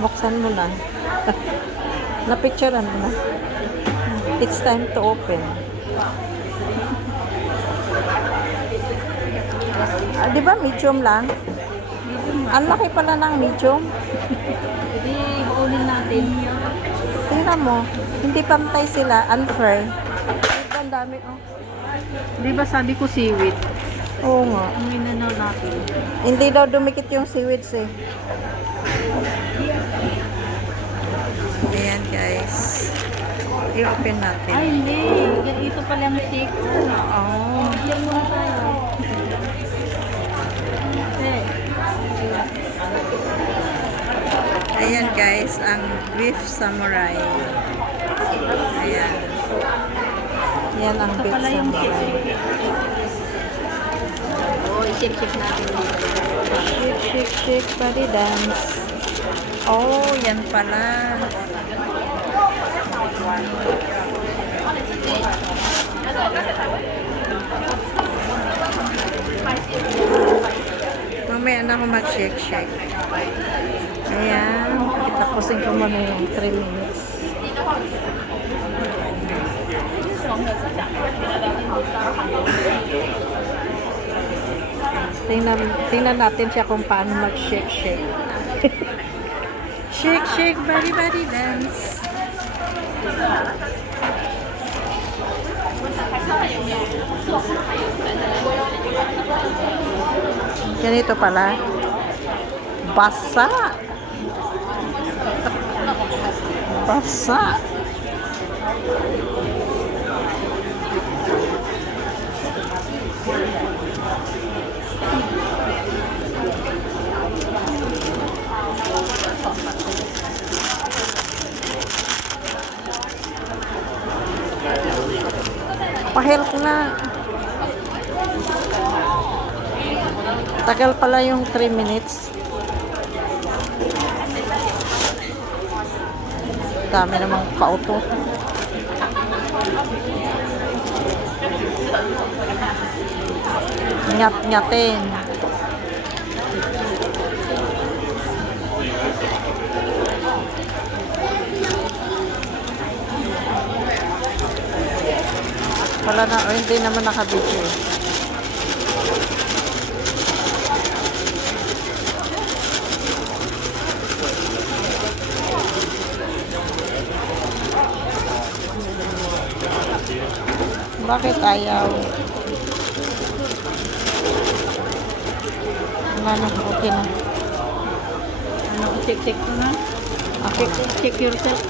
Buksan mo na. Napicturean mo na. It's time to open. Ah, di ba medium lang? Ang laki pala ng medium. Hindi, baunin natin. Tingnan mo. Hindi pantay sila. Unfair. Ito ang dami. Oh. Di ba sabi ko seaweed? Oo nga. Umuwi na na natin. Hindi daw dumikit yung seaweeds eh. Ayan guys. I-open natin. Ay, hindi. Ito pala ang shake. Oo. Yan muna tayo. Ayan guys, ang beef samurai. Ayan. Yan ang beef yung samurai. shake. Oo, i-shake-shake natin. Shake, shake, shake, body dance. Oh, yan pala. Mamaya na ako mag-shake, shake. Ayan. Tapusin ko muna yung 3 minutes. Tingnan, tingnan natin siya kung paano mag-shake, shake. shake, shake, body, body dance. Ganito pala. Basa. Basa. Pa-help na. Tagal pala yung 3 minutes. Dami namang pauto. Nyat-nyatin. Wala na, o hindi naman nakabidyo. Bakit ayaw? Wala na, okay na. Ano, i-shake-shake ko na. Okay. Shake, shake yourself.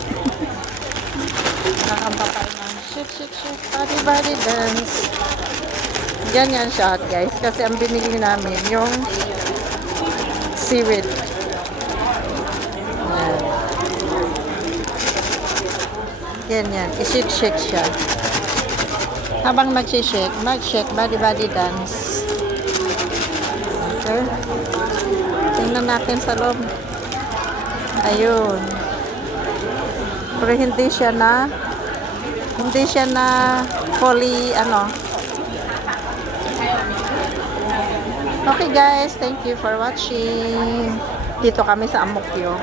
Nakakamba pa rin ng shake, shake, shake, body, body dance. Ganyan siya, guys. Kasi ang binili namin, yung seaweed. Yan. Ganyan. I-shake, shake siya. Habang mag-shake, mag-shake, body, body dance. Okay. Tingnan natin sa loob. Ayun. Pero hindi siya na hindi siya na fully ano. Okay guys, thank you for watching. Dito kami sa Amokyo.